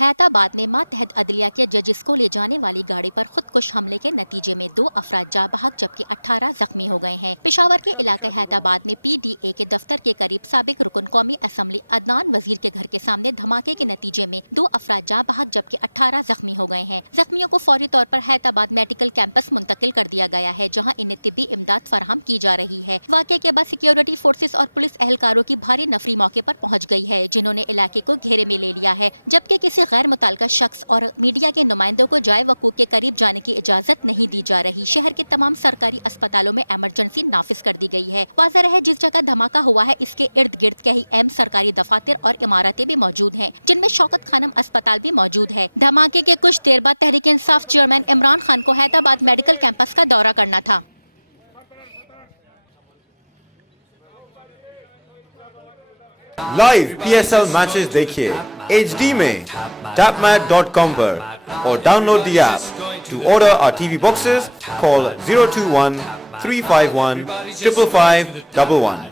हैदराबाद में मातहत अदलिया के जजिस को ले जाने वाली गाड़ी पर खुदकुश हमले के नतीजे में 2 अफराद जाँ बहक जबकि 18 जख्मी हो गए हैं। पेशावर के इलाके हैदराबाद में PDA के दफ्तर के करीब साबिक रुकन कौमी असम्बली अदनान वजीर के घर के सामने धमाके के नतीजे में 2 अफराद जाँ बहक जबकि 18 जख्मी हो गए हैं। जख्मियों को फौरी तौर पर हैदराबाद मेडिकल कैंपस मुंतकिल कर दिया गया है, जहाँ इन्हें तिब्बी इमदाद फराहम की जा रही है। वाक़े के बाद सिक्योरिटी फोर्सेस और पुलिस एहलकारों की भारी नफरी मौके पर पहुँच गई है, जिन्होंने इलाके को घेरे में ले लिया है, जबकि किसी गैर मुतल्लिका शख्स और मीडिया के नुमाइंदों को जाए वकूफ के करीब जाने की इजाजत नहीं दी जा रही। शहर के तमाम सरकारी अस्पतालों में इमरजेंसी नाफिज कर दी गई है। वाज़ेह है जिस जगह धमाका हुआ है इसके इर्द गिर्द कई अहम सरकारी दफातर और इमारतें भी मौजूद हैं, जिनमें शौकत खानम अस्पताल भी मौजूद है। धमाके के कुछ देर बाद तहरीक इंसाफ चेयरमैन इमरान खान को हैदराबाद मेडिकल कैंपस का दौरा करना था। लाइव PSL मैचेस देखिए HD में tapmat.com पर और download the app. To order our TV boxes, call 021 351 55511.